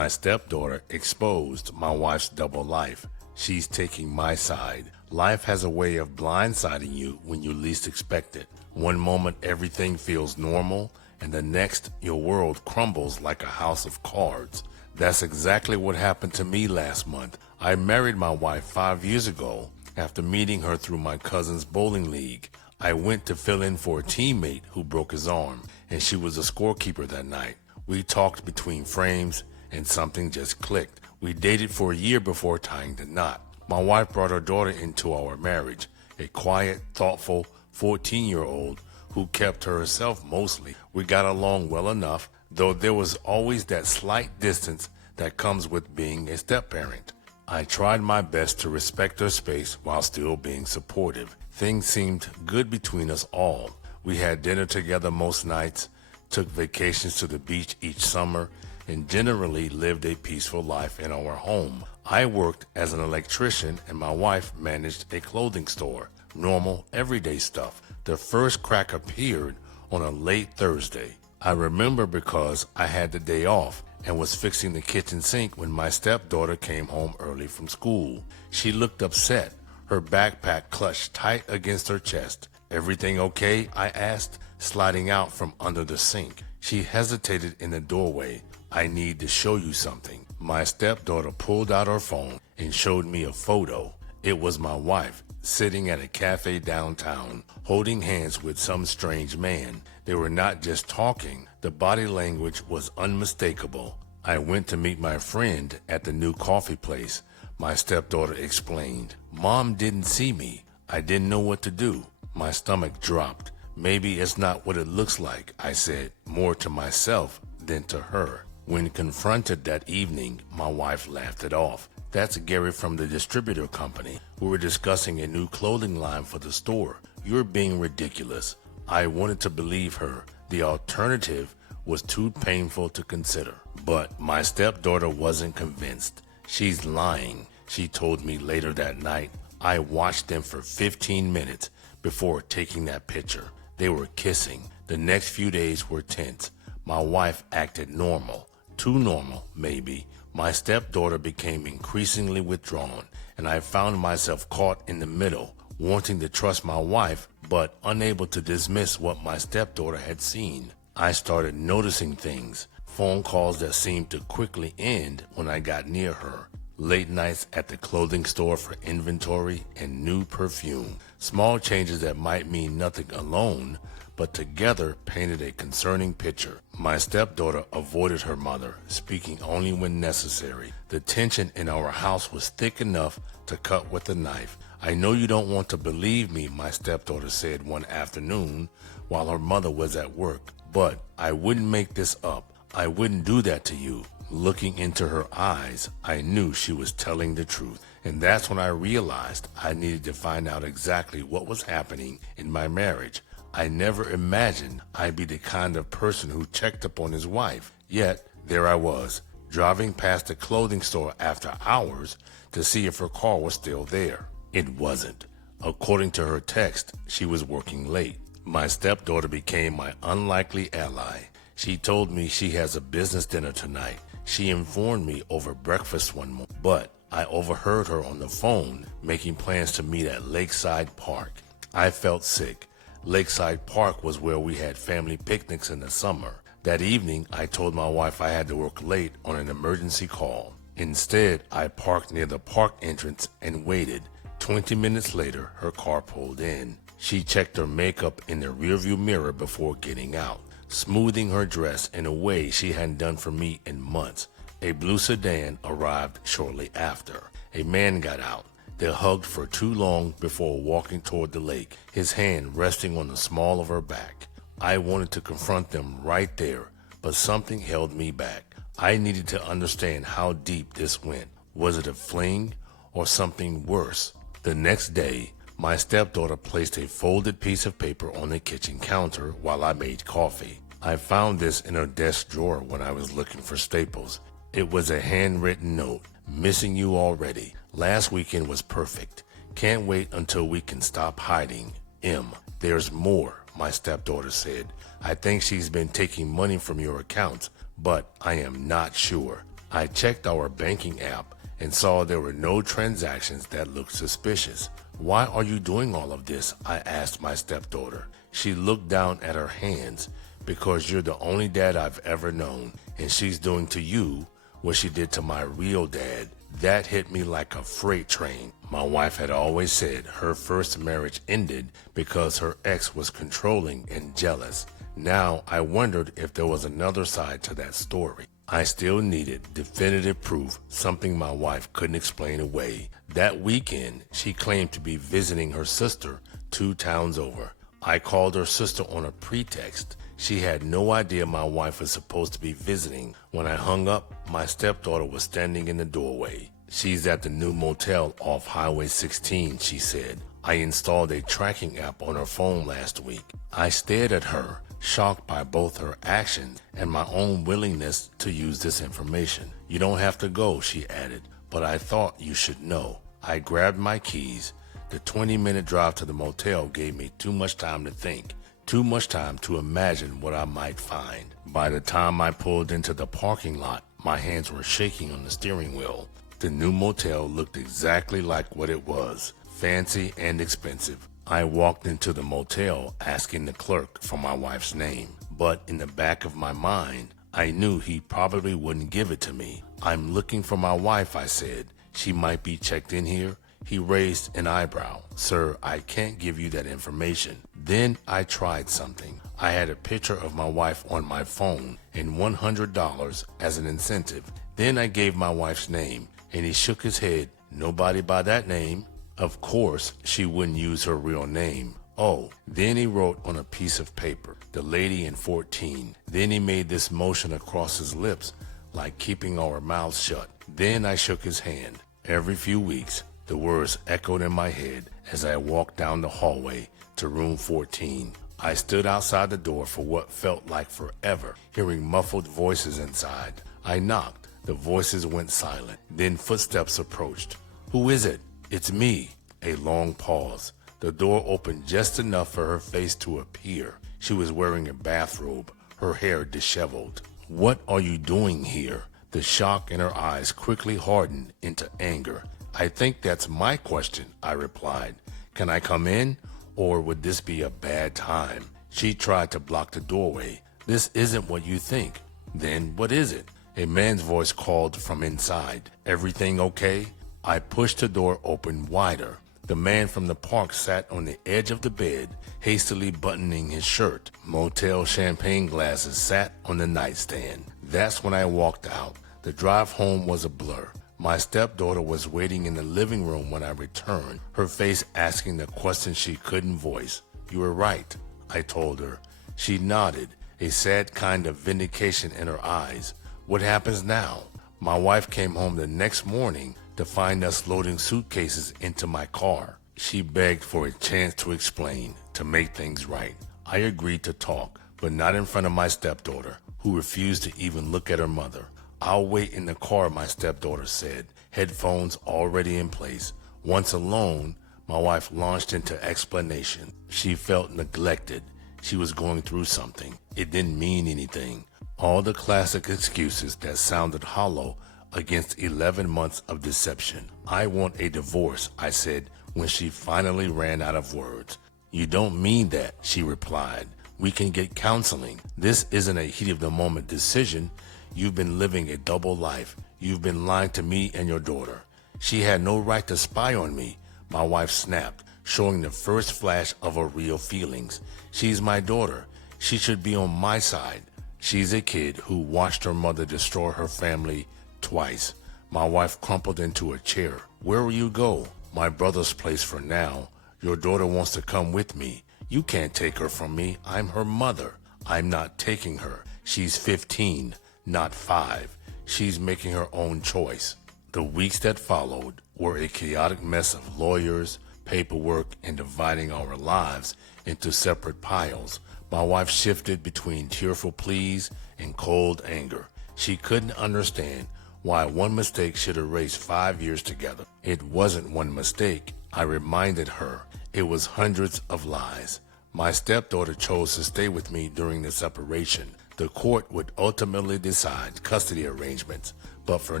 My stepdaughter exposed my wife's double life. She's taking my side. Life has a way of blindsiding you when you least expect it. One moment everything feels normal, and the next your world crumbles like a house of cards. That's exactly what happened to me last month. I married my wife 5 years ago after meeting her through my cousin's bowling league. I went to fill in for a teammate who broke his arm, and she was a scorekeeper that night. We talked between frames, and something just clicked. We dated for a year before tying the knot. My wife brought her daughter into our marriage, a quiet, thoughtful 14-year-old who kept to herself mostly. We got along well enough, though there was always that slight distance that comes with being a step-parent. I tried my best to respect her space while still being supportive. Things seemed good between us all. We had dinner together most nights, took vacations to the beach each summer, and generally lived a peaceful life in our home. I worked as an electrician and my wife managed a clothing store. Normal, everyday stuff. The first crack appeared on a late Thursday. I remember because I had the day off and was fixing the kitchen sink when my stepdaughter came home early from school. She looked upset, her backpack clutched tight against her chest. "Everything okay?" I asked, sliding out from under the sink. She hesitated in the doorway. "I need to show you something." My stepdaughter pulled out her phone and showed me a photo. It was my wife sitting at a cafe downtown, holding hands with some strange man. They were not just talking. The body language was unmistakable. "I went to meet my friend at the new coffee place," my stepdaughter explained. "Mom didn't see me. I didn't know what to do." My stomach dropped. "Maybe it's not what it looks like," I said, more to myself than to her. When confronted that evening, my wife laughed it off. "That's Gary from the distributor company. We were discussing a new clothing line for the store. You're being ridiculous." I wanted to believe her. The alternative was too painful to consider. But my stepdaughter wasn't convinced. "She's lying," she told me later that night. "I watched them for 15 minutes before taking that picture. They were kissing. The next few days were tense. My wife acted normal. Too normal, maybe. My stepdaughter became increasingly withdrawn, and I found myself caught in the middle, wanting to trust my wife, but unable to dismiss what my stepdaughter had seen. I started noticing things, phone calls that seemed to quickly end when I got near her, late nights at the clothing store for inventory and new perfume, small changes that might mean nothing alone, but together painted a concerning picture. My stepdaughter avoided her mother, speaking only when necessary. The tension in our house was thick enough to cut with a knife. "I know you don't want to believe me," my stepdaughter said one afternoon while her mother was at work, "but I wouldn't make this up. I wouldn't do that to you." Looking into her eyes, I knew she was telling the truth, and that's when I realized I needed to find out exactly what was happening in my marriage. I never imagined I'd be the kind of person who checked up on his wife. Yet, there I was, driving past the clothing store after hours to see if her car was still there. It wasn't. According to her text, she was working late. My stepdaughter became my unlikely ally. She told me she has a business dinner tonight. She informed me over breakfast one morning, but I overheard her on the phone making plans to meet at Lakeside Park. I felt sick. Lakeside Park was where we had family picnics in the summer. That evening, I told my wife I had to work late on an emergency call. Instead, I parked near the park entrance and waited. 20 minutes later, her car pulled in. She checked her makeup in the rearview mirror before getting out, smoothing her dress in a way she hadn't done for me in months. A blue sedan arrived shortly after. A man got out. They hugged for too long before walking toward the lake, his hand resting on the small of her back. I wanted to confront them right there, but something held me back. I needed to understand how deep this went. Was it a fling or something worse? The next day, my stepdaughter placed a folded piece of paper on the kitchen counter while I made coffee. I found this in her desk drawer when I was looking for staples. It was a handwritten note. "Missing you already. Last weekend was perfect. Can't wait until we can stop hiding. M." "There's more," my stepdaughter said. "I think she's been taking money from your accounts, but I am not sure." I checked our banking app and saw there were no transactions that looked suspicious. Why are you doing all of this? I asked my stepdaughter. She looked down at her hands. Because you're the only dad I've ever known, and she's doing to you what she did to my real dad. That hit me like a freight train. My wife had always said her first marriage ended because her ex was controlling and jealous. Now I wondered if there was another side to that story. I still needed definitive proof, something my wife couldn't explain away. That weekend, she claimed to be visiting her sister 2 towns over. I called her sister on a pretext. She had no idea my wife was supposed to be visiting. When I hung up, my stepdaughter was standing in the doorway. She's at the new motel off Highway 16, she said. I installed a tracking app on her phone last week. I stared at her, shocked by both her actions and my own willingness to use this information. You don't have to go, she added, but I thought you should know. I grabbed my keys. The 20-minute drive to the motel gave me too much time to think. Too much time to imagine what I might find. By the time I pulled into the parking lot, my hands were shaking on the steering wheel. The new motel looked exactly like what it was, fancy and expensive. I walked into the motel asking the clerk for my wife's name, but in the back of my mind, I knew he probably wouldn't give it to me. I'm looking for my wife, I said. She might be checked in here. He raised an eyebrow. Sir, I can't give you that information. Then I tried something. I had a picture of my wife on my phone and $100 as an incentive. Then I gave my wife's name, and he shook his head. Nobody by that name. Of course, she wouldn't use her real name. Oh, then he wrote on a piece of paper, the lady in 14. Then he made this motion across his lips, like keeping our mouths shut. Then I shook his hand. Every few weeks, the words echoed in my head as I walked down the hallway to room 14. I stood outside the door for what felt like forever, hearing muffled voices inside. I knocked. The voices went silent. Then footsteps approached. Who is it? It's me. A long pause. The door opened just enough for her face to appear. She was wearing a bathrobe, her hair disheveled. What are you doing here? The shock in her eyes quickly hardened into anger. I think that's my question, I replied. Can I come in, or would this be a bad time? She tried to block the doorway. This isn't what you think. Then what is it? A man's voice called from inside. Everything okay? I pushed the door open wider. The man from the park sat on the edge of the bed, hastily buttoning his shirt. Motel champagne glasses sat on the nightstand. That's when I walked out. The drive home was a blur. My stepdaughter was waiting in the living room when I returned, her face asking the question she couldn't voice. You were right, I told her. She nodded, a sad kind of vindication in her eyes. What happens now? My wife came home the next morning to find us loading suitcases into my car. She begged for a chance to explain, to make things right. I agreed to talk, but not in front of my stepdaughter, who refused to even look at her mother. I'll wait in the car, my stepdaughter said, headphones already in place. Once alone, my wife launched into explanation. She felt neglected. She was going through something. It didn't mean anything. All the classic excuses that sounded hollow against 11 months of deception. I want a divorce, I said when she finally ran out of words. You don't mean that, she replied. We can get counseling. This isn't a heat-of-the-moment decision. You've been living a double life. You've been lying to me and your daughter. She had no right to spy on me, my wife snapped, showing the first flash of her real feelings. She's my daughter. She should be on my side. She's a kid who watched her mother destroy her family twice. My wife crumpled into a chair. Where will you go? My brother's place for now. Your daughter wants to come with me. You can't take her from me. I'm her mother. I'm not taking her. She's 15. Not 5. She's making her own choice. The weeks that followed were a chaotic mess of lawyers, paperwork, and dividing our lives into separate piles. My wife shifted between tearful pleas and cold anger. She couldn't understand why one mistake should erase 5 years together. It wasn't one mistake, I reminded her. It was hundreds of lies. My stepdaughter chose to stay with me during the separation. The court would ultimately decide custody arrangements, But for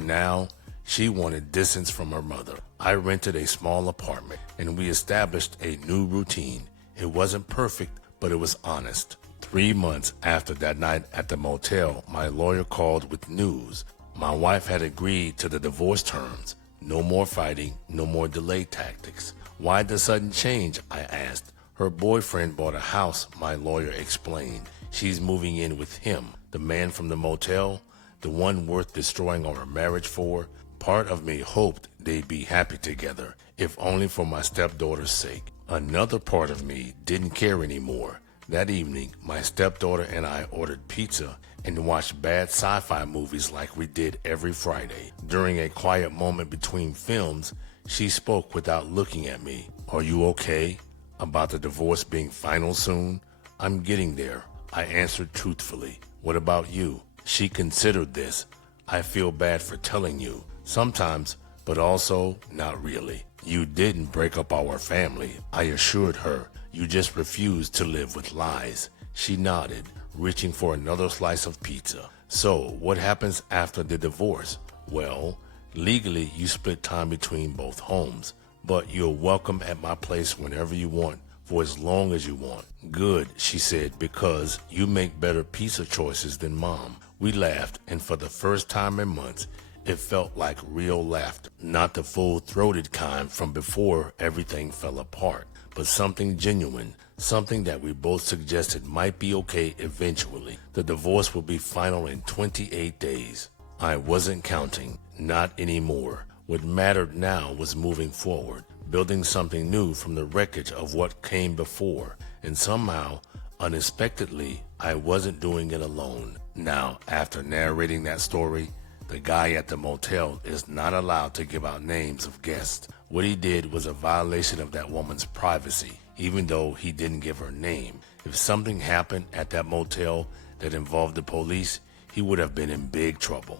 now, she wanted distance from her mother. I rented a small apartment and we established a new routine. It wasn't perfect, but it was honest. 3 months after that night at the motel, my lawyer called with news. My wife had agreed to the divorce terms. No more fighting, no more delay tactics. Why the sudden change? I asked. Her boyfriend bought a house, my lawyer explained. She's moving in with him, the man from the motel, the one worth destroying our marriage for. Part of me hoped they'd be happy together, if only for my stepdaughter's sake. Another part of me didn't care anymore. That evening, my stepdaughter and I ordered pizza and watched bad sci-fi movies like we did every Friday. During a quiet moment between films, she spoke without looking at me. Are you okay? About the divorce being final soon? I'm getting there, I answered truthfully. What about you? She considered this. I feel bad for telling you. Sometimes, but also not really. You didn't break up our family, I assured her. You just refused to live with lies. She nodded, reaching for another slice of pizza. So, what happens after the divorce? Well, legally you split time between both homes, but you're welcome at my place whenever you want, for as long as you want. Good, she said, because you make better pizza choices than Mom. We laughed, and for the first time in months, it felt like real laughter. Not the full-throated kind from before everything fell apart, but something genuine, something that we both suggested might be okay eventually. The divorce will be final in 28 days. I wasn't counting, not anymore. What mattered now was moving forward, building something new from the wreckage of what came before. And somehow, unexpectedly, I wasn't doing it alone. Now, after narrating that story, the guy at the motel is not allowed to give out names of guests. What he did was a violation of that woman's privacy, even though he didn't give her name. If something happened at that motel that involved the police, he would have been in big trouble.